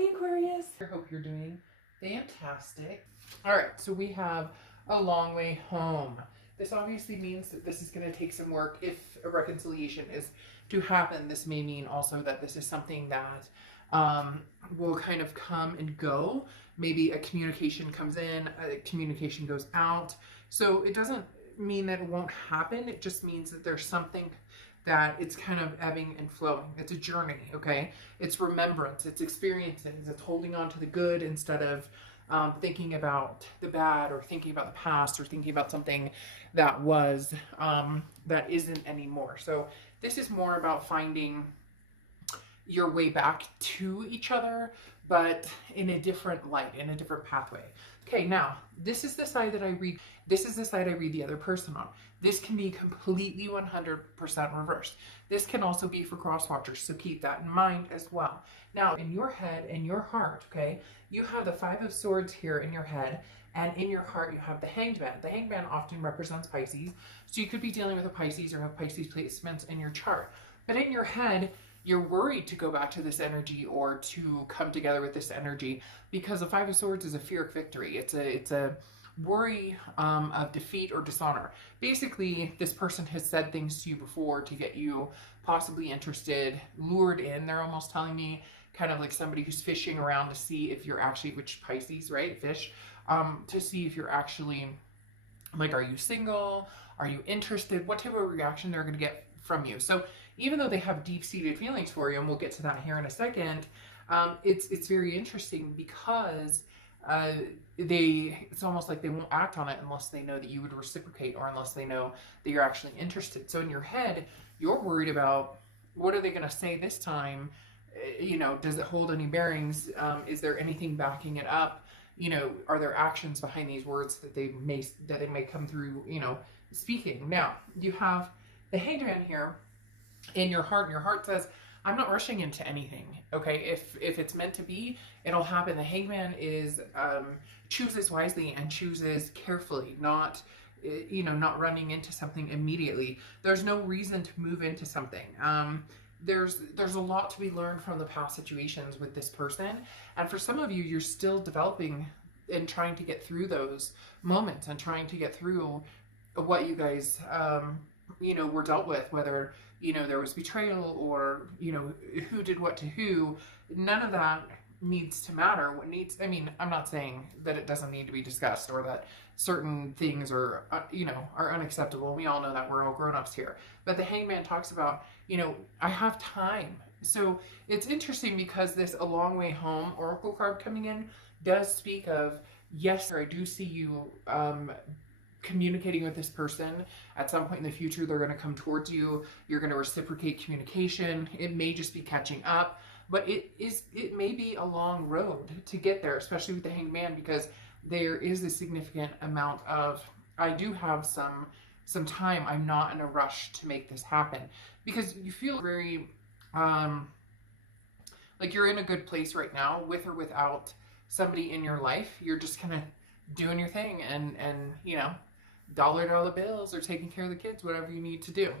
Hey Aquarius! I hope you're doing fantastic. All right, so we have a long way home. This obviously means that this is going to take some work. If a reconciliation is to happen, this may mean also that this is something that will kind of come and go. Maybe a communication comes in, a communication goes out. So it doesn't mean that it won't happen. It just means that there's something that it's kind of ebbing and flowing. It's a journey, okay? It's remembrance, it's experiences, it's holding on to the good instead of thinking about the bad, or thinking about the past, or thinking about something that was, that isn't anymore. So this is more about finding your way back to each other, but in a different light, in a different pathway. Okay, now, this is the side that I read. This is the side I read the other person on. This can be completely 100% reversed. This can also be for cross-watchers, so keep that in mind as well. Now, in your head and your heart, okay, you have the Five of Swords here in your head, and in your heart you have the Hanged Man. The Hanged Man often represents Pisces, so you could be dealing with a Pisces or have Pisces placements in your chart. But in your head, you're worried to go back to this energy or to come together with this energy, because the Five of Swords is a fear of victory. It's a worry of defeat or dishonor. Basically, this person has said things to you before to get you possibly interested, lured in. They're almost telling me kind of like somebody who's fishing around to see if you're actually, which Pisces, right? Fish, to see if you're actually, like, are you single? Are you interested? What type of reaction they're going to get from you. So even though they have deep-seated feelings for you, and we'll get to that here in a second, it's very interesting because it's almost like they won't act on it unless they know that you would reciprocate, or unless they know that you're actually interested. So in your head, you're worried about, what are they going to say this time? You know, does it hold any bearings? Is there anything backing it up? You know, are there actions behind these words that they may come through, you know, speaking? Now, you have the Hanged Man here in your heart, and your heart says, I'm not rushing into anything, okay? If it's meant to be, it'll happen. The Hanged Man is, chooses wisely and chooses carefully, not, you know, not running into something immediately. There's no reason to move into something. There's a lot to be learned from the past situations with this person. And for some of you, you're still developing and trying to get through those moments, and trying to get through what you guys, you know, were dealt with, whether, you know, there was betrayal, or, you know, who did what to who. None of that needs to matter. What needs, I mean, I'm not saying that it doesn't need to be discussed, or that certain things are, you know, are unacceptable. We all know that, we're all grown-ups here. But the Hanged Man talks about, you know, I have time. So it's interesting because this A Long Way Home Oracle card coming in does speak of, yes, I do see you communicating with this person. At some point in the future, they're going to come towards you. You're going to reciprocate communication. It may just be catching up, but it may be a long road to get there, especially with the Hanged Man, because there is a significant amount of, I do have some time. I'm not in a rush to make this happen, because you feel very like you're in a good place right now, with or without somebody in your life. You're just kind of doing your thing, and you know, dollar bills, or taking care of the kids, whatever you need to do.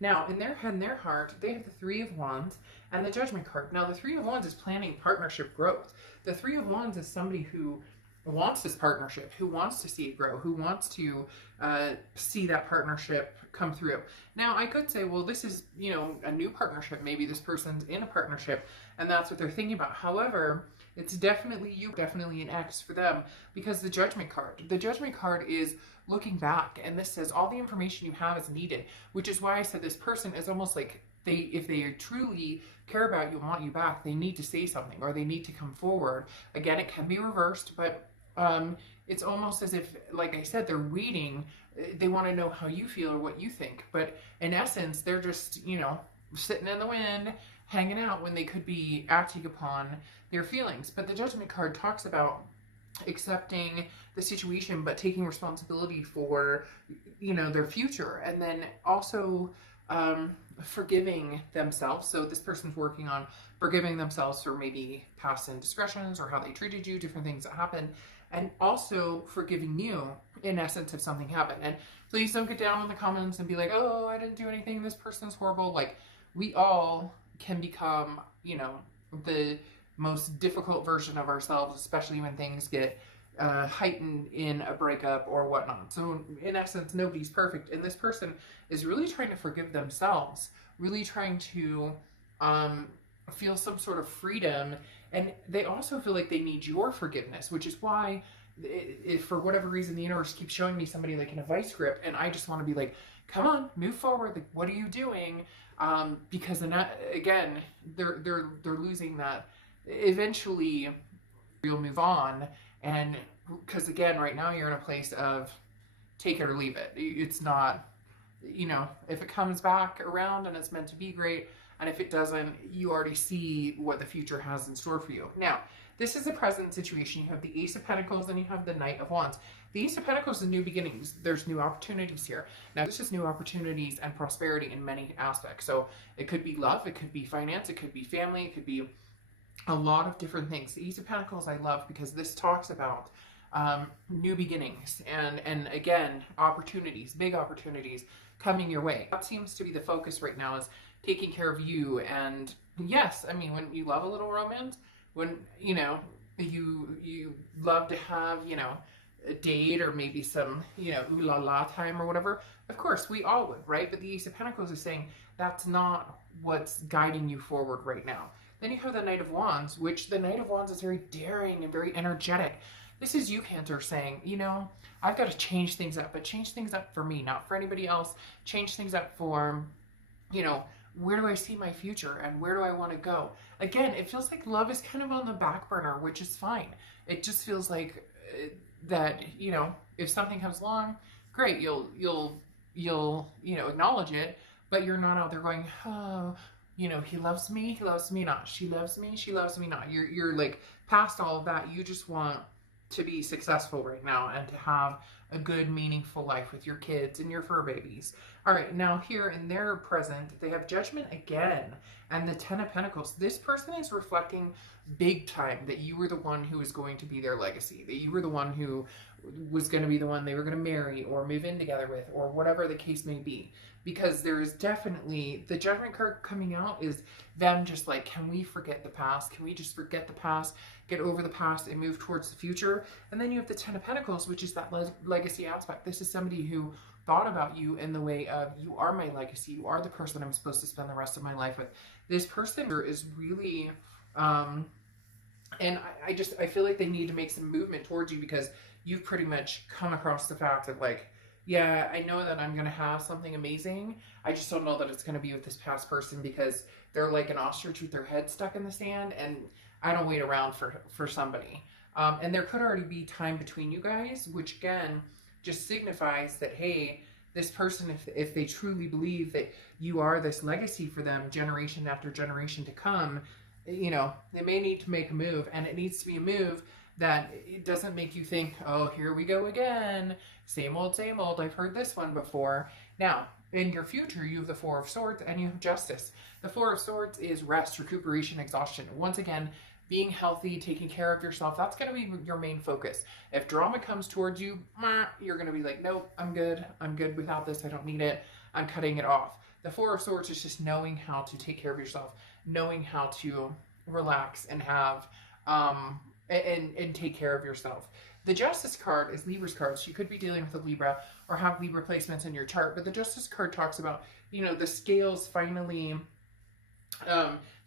Now, in their head and their heart, they have the Three of Wands and the Judgment card. Now, the Three of Wands is planning partnership growth. The Three of Wands is somebody who wants this partnership, who wants to see it grow, who wants to see that partnership come through. Now, I could say, well, this is, you know, a new partnership. Maybe this person's in a partnership, and that's what they're thinking about. However, it's definitely you, definitely an X for them, because the Judgment card is looking back, and this says all the information you have is needed, which is why I said this person is almost like, if they truly care about you and want you back, they need to say something, or they need to come forward. Again, it can be reversed, but it's almost as if, like I said, they're waiting. They want to know how you feel or what you think, but in essence, they're just, you know, sitting in the wind, hanging out, when they could be acting upon their feelings. But the Judgment card talks about accepting the situation, but taking responsibility for, you know, their future, and then also forgiving themselves. So this person's working on forgiving themselves for maybe past indiscretions, or how they treated you, different things that happened, and also forgiving you, in essence, if something happened. And please don't get down in the comments and be like, oh, I didn't do anything, this person's horrible. Like, we all can become, you know, the most difficult version of ourselves, especially when things get heightened in a breakup or whatnot. So in essence, nobody's perfect, and this person is really trying to forgive themselves, really trying to feel some sort of freedom, and they also feel like they need your forgiveness, which is why if for whatever reason the universe keeps showing me somebody like in a vice grip, and I just want to be like, come on, move forward, like what are you doing? Because then again, they're losing that. Eventually you'll move on, and because again right now you're in a place of take it or leave it. It's not, you know, if it comes back around and it's meant to be, great, and if it doesn't, you already see what the future has in store for you. Now this is the present situation. You have the Ace of Pentacles and you have the Knight of Wands. The Ace of Pentacles is new beginnings. There's new opportunities here. Now this is new opportunities and prosperity in many aspects. So it could be love, it could be finance, it could be family, it could be a lot of different things. The Ace of Pentacles I love because this talks about new beginnings and again, opportunities, big opportunities coming your way. That seems to be the focus right now, is taking care of you. And yes, I mean, when you love a little romance, when, you know, you love to have, you know, a date or maybe some, you know, ooh la la time or whatever, of course we all would, right? But the Ace of Pentacles is saying that's not what's guiding you forward right now. Then you have the Knight of Wands, which the Knight of Wands is very daring and very energetic. This is you, Cancer, saying, you know, I've got to change things up, but change things up for me, not for anybody else. Change things up for, you know, where do I see my future and where do I want to go? Again, it feels like love is kind of on the back burner, which is fine. It just feels like that, you know, if something comes along, great, you'll you know, acknowledge it, but you're not out there going, oh, you know, he loves me not. She loves me not. You're like past all of that. You just want to be successful right now and to have a good, meaningful life with your kids and your fur babies. All right, now here in their present, they have Judgment again and the Ten of Pentacles. This person is reflecting big time that you were the one who was going to be their legacy, that you were the one who was going to be the one they were going to marry or move in together with, or whatever the case may be. Because there is definitely, the Judgment card coming out is them just like, can we forget the past? Can we just forget the past, get over the past and move towards the future? And then you have the Ten of Pentacles, which is that legacy aspect. This is somebody who thought about you in the way of, you are my legacy, you are the person I'm supposed to spend the rest of my life with. This person is really, and I feel like they need to make some movement towards you, because you've pretty much come across the fact of like, yeah, I know that I'm going to have something amazing. I just don't know that it's going to be with this past person, because they're like an ostrich with their head stuck in the sand, and I don't wait around for somebody. And there could already be time between you guys, which again, just signifies that, hey, this person, if they truly believe that you are this legacy for them, generation after generation to come, you know, they may need to make a move, and it needs to be a move that it doesn't make you think, oh, here we go again. Same old, I've heard this one before. Now, in your future, you have the Four of Swords and you have Justice. The Four of Swords is rest, recuperation, exhaustion. Once again, being healthy, taking care of yourself, that's going to be your main focus. If drama comes towards you, you're going to be like, nope, I'm good without this, I don't need it, I'm cutting it off. The Four of Swords is just knowing how to take care of yourself, knowing how to relax and have, and take care of yourself. The Justice card is Libra's card. So you could be dealing with a Libra or have Libra placements in your chart, but the Justice card talks about, you know, the scales finally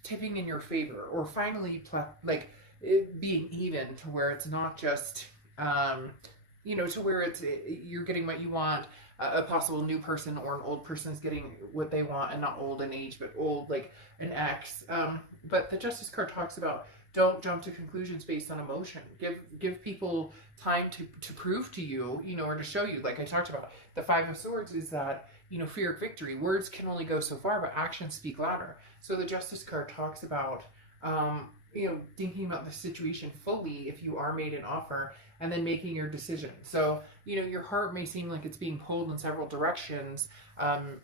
tipping in your favor, or finally like it being even, to where it's not just, you know, to where it's, you're getting what you want. A possible new person or an old person's getting what they want, and not old in age, but old like an ex. But the Justice card talks about, don't jump to conclusions based on emotion. Give people time to prove to you, you know, or to show you. Like I talked about, the Five of Swords is that, you know, fear of victory. Words can only go so far, but actions speak louder. So the Justice card talks about, you know, thinking about the situation fully if you are made an offer, and then making your decision. So, you know, your heart may seem like it's being pulled in several directions.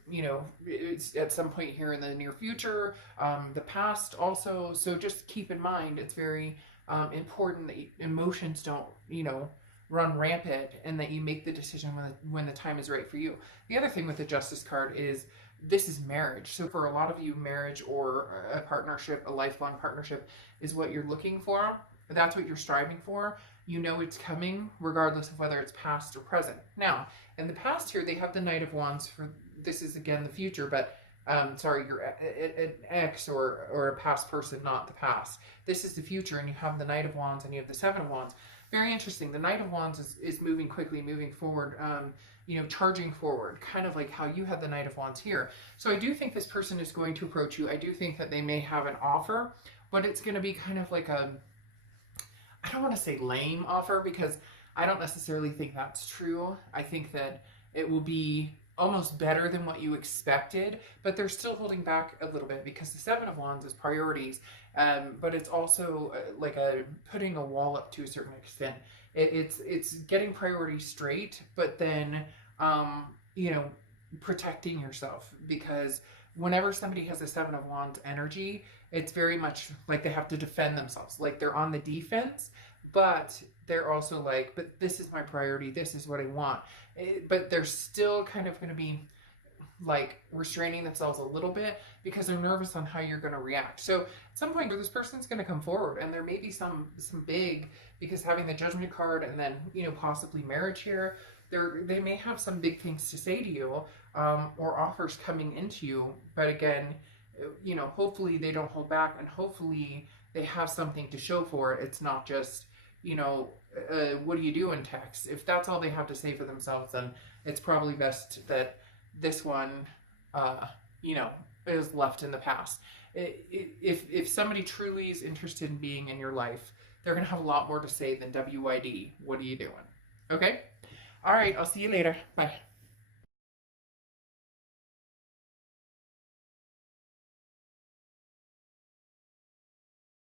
You know, it's at some point here in the near future, the past also. So just keep in mind, it's very important that emotions don't, you know, run rampant, and that you make the decision when the time is right for you. The other thing with the Justice card is this is marriage. So for a lot of you, marriage or a partnership, a lifelong partnership is what you're looking for. That's what you're striving for. You know it's coming regardless of whether it's past or present. Now, in the past here, they have the Knight of Wands. For this is again the future, but sorry, you're an ex or a past person, not the past. This is the future, and you have the Knight of Wands and you have the Seven of Wands. Very interesting. The Knight of Wands is moving quickly, moving forward, you know, charging forward, kind of like how you have the Knight of Wands here. So I do think this person is going to approach you. I do think that they may have an offer, but it's going to be kind of like a, I don't want to say lame offer, because I don't necessarily think that's true. I think that it will be almost better than what you expected, but they're still holding back a little bit because the Seven of Wands is priorities, but it's also like putting a wall up to a certain extent. It's getting priorities straight, but then you know, protecting yourself, because whenever somebody has a Seven of Wands energy, it's very much like they have to defend themselves, like they're on the defense, but they're also like, but this is my priority, this is what I want. But they're still kind of going to be like restraining themselves a little bit because they're nervous on how you're going to react. So at some point this person's going to come forward, and there may be some big, because having the Judgment card and then, you know, possibly marriage here, they may have some big things to say to you, or offers coming into you. But again, you know, hopefully they don't hold back, and hopefully they have something to show for it. It's not just, you know, what do you do in text? If that's all they have to say for themselves, then it's probably best that this one, you know, is left in the past. If somebody truly is interested in being in your life, they're going to have a lot more to say than WYD. What are you doing? Okay? All right, I'll see you later. Bye.